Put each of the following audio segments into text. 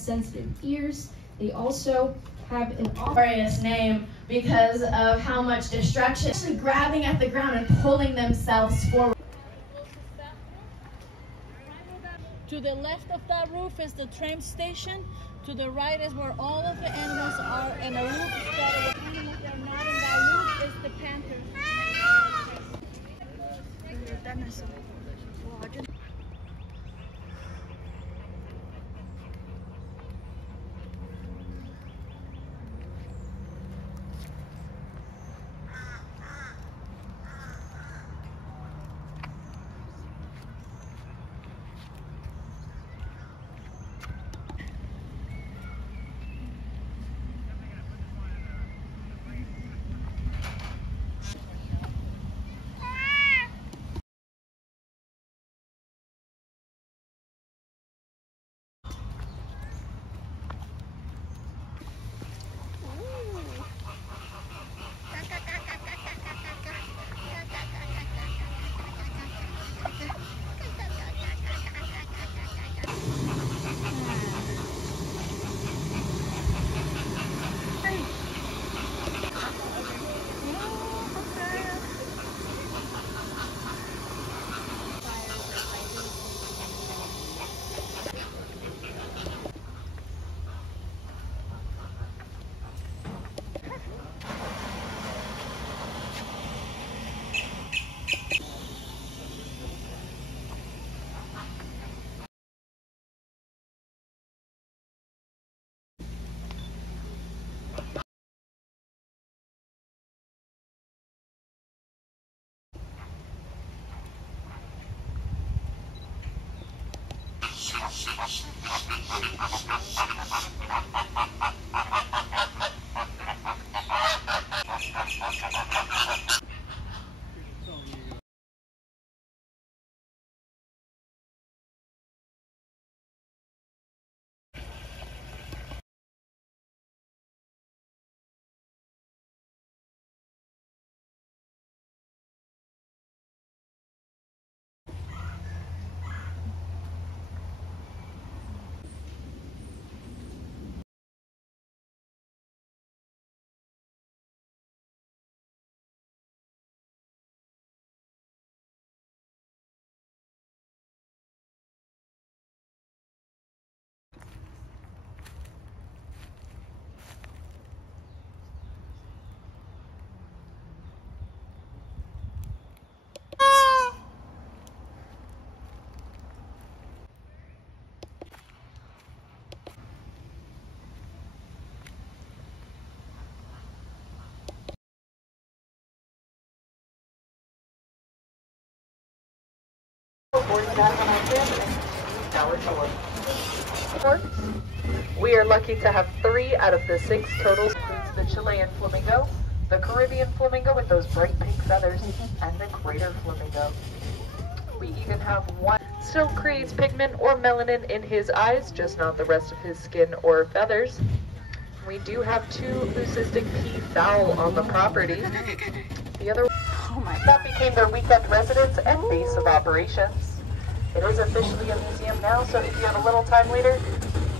sensitive ears. They also have an glorious name because of how much destruction, actually grabbing at the ground and pulling themselves forward. To the left of that roof is the train station. To the right is where all of the animals are, and the roof that the animals that are not in that roof is the panthers. We are lucky to have 3 out of the 6 totals. Includes the Chilean flamingo, the Caribbean flamingo with those bright pink feathers, and the greater flamingo. We even have one still creates pigment or melanin in his eyes, just not the rest of his skin or feathers. We do have 2 leucistic peafowl on the property. The other that became their weekend residence and base of operations. It is officially a museum now, so if you have a little time later,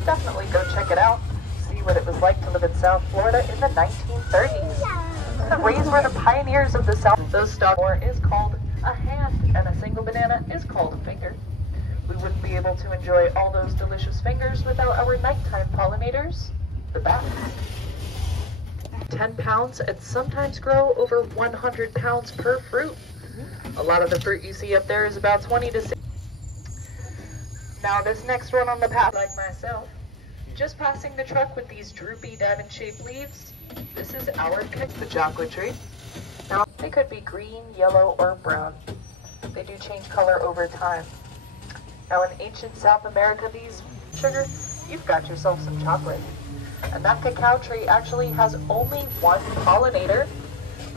definitely go check it out. See what it was like to live in South Florida in the 1930s. The Rays were the pioneers of the South. Those stock is called a hand, and a single banana is called a finger. We wouldn't be able to enjoy all those delicious fingers without our nighttime pollinators, the bats. 10 pounds and sometimes grow over 100 pounds per fruit. A lot of the fruit you see up there is about 20 to 60. Now this next one on the path, like myself, just passing the truck with these droopy diamond-shaped leaves. This is our pick, the chocolate tree. Now they could be green, yellow, or brown. They do change color over time. Now in ancient South America, these sugar, you've got yourself some chocolate. And that cacao tree actually has only one pollinator.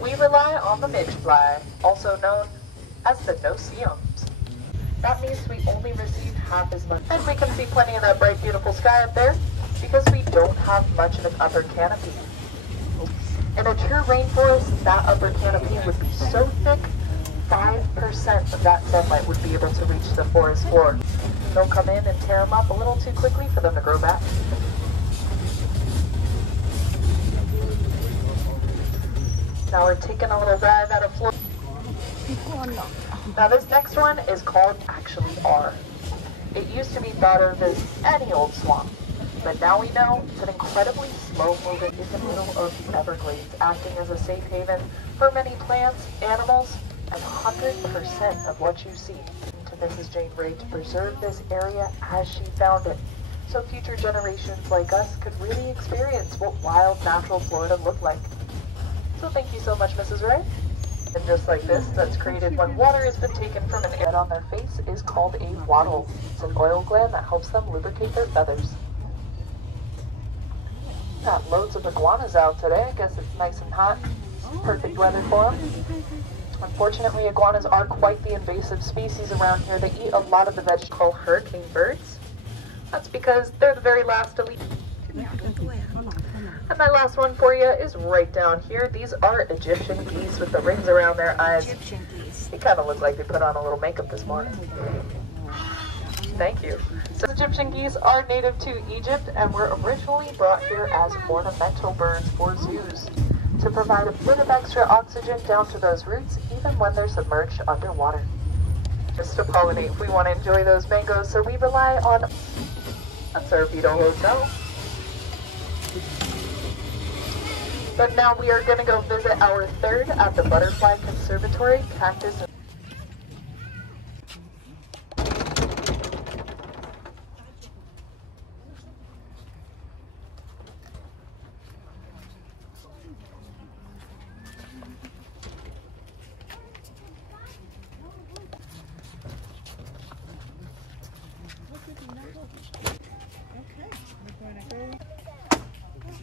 We rely on the midgefly, also known as the no-see-ums. That means we only receive half as much. And we can see plenty of that bright, beautiful sky up there because we don't have much of an upper canopy. In a true rainforest, that upper canopy would be so thick, 5% of that sunlight would be able to reach the forest floor. they'll come in and tear them up a little too quickly for them to grow back. Now we're taking a little drive out of Florida. Now this next one is called actually R. It used to be thought of as any old swamp, but now we know it's an incredibly slow-moving in the middle of the Everglades, acting as a safe haven for many plants, animals, and 100% of what you see. To Mrs. Jane Ray to preserve this area as she found it, so future generations like us could really experience what wild, natural Florida looked like. So thank you so much, Mrs. Ray. And just like this, that's created when water has been taken from an ant on their face is called a wattle. It's an oil gland that helps them lubricate their feathers. Got loads of iguanas out today. I guess it's nice and hot. Perfect weather for them. Unfortunately, iguanas are quite the invasive species around here. They eat a lot of the vegetables called hurricane birds. That's because they're the very last to leave. And my last one for you is right down here. These are Egyptian geese with the rings around their eyes. Egyptian geese. They kind of look like they put on a little makeup this morning. Thank you. So Egyptian geese are native to Egypt and were originally brought here as ornamental birds for zoos to provide a bit of extra oxygen down to those roots even when they're submerged underwater. Just to pollinate, we want to enjoy those mangoes, so we rely on that's our Vito Hotel. But now we are going to go visit our third at the Butterfly Conservatory, Cactus.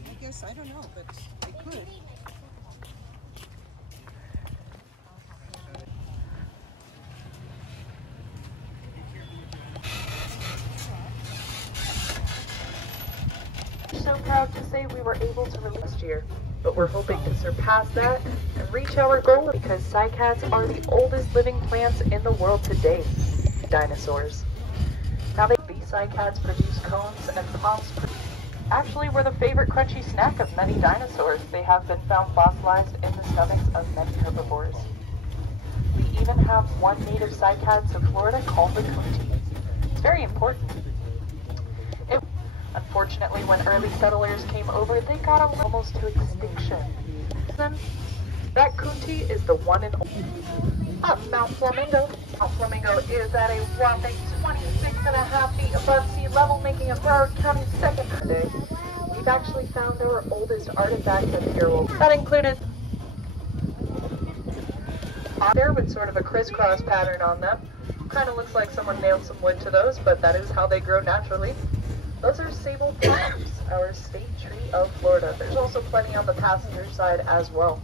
I guess, I don't know, but they could. So proud to say we were able to release last year, but we're hoping to surpass that and reach our goal because cycads are the oldest living plants in the world today. Dinosaurs. Now these cycads produce cones and pods. Actually were the favorite crunchy snack of many dinosaurs. They have been found fossilized in the stomachs of many herbivores. We even have one native cycad to Florida called the coontie. It's very important. Unfortunately, when early settlers came over, they got almost to extinction. Then, that coontie is the one and only. Mount Flamingo. Mount Flamingo is at a whopping 26.5 feet above sea level, making it Broward County's second today. We've actually found our oldest artifacts at here. That included there with sort of a crisscross pattern on them. Kind of looks like someone nailed some wood to those, but that is how they grow naturally. Those are sable palms, our state tree of Florida. There's also plenty on the passenger side as well.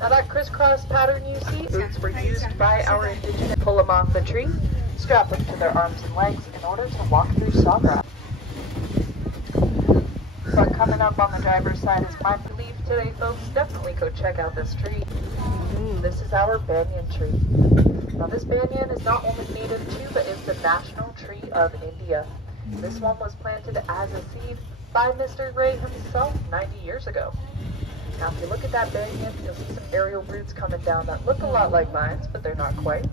Now that crisscross pattern you see, boots were used by our indigenous. Pull them off the tree, strap them to their arms and legs in order to walk through sawgrass. But coming up on the driver's side is my belief today, folks. Definitely go check out this tree. This is our banyan tree. Now this banyan is not only native to, but is the national tree of India. This one was planted as a seed by Mr. Ray himself 90 years ago. Now if you look at that banyan, you'll see some aerial roots coming down that look a lot like vines, but they're not quite.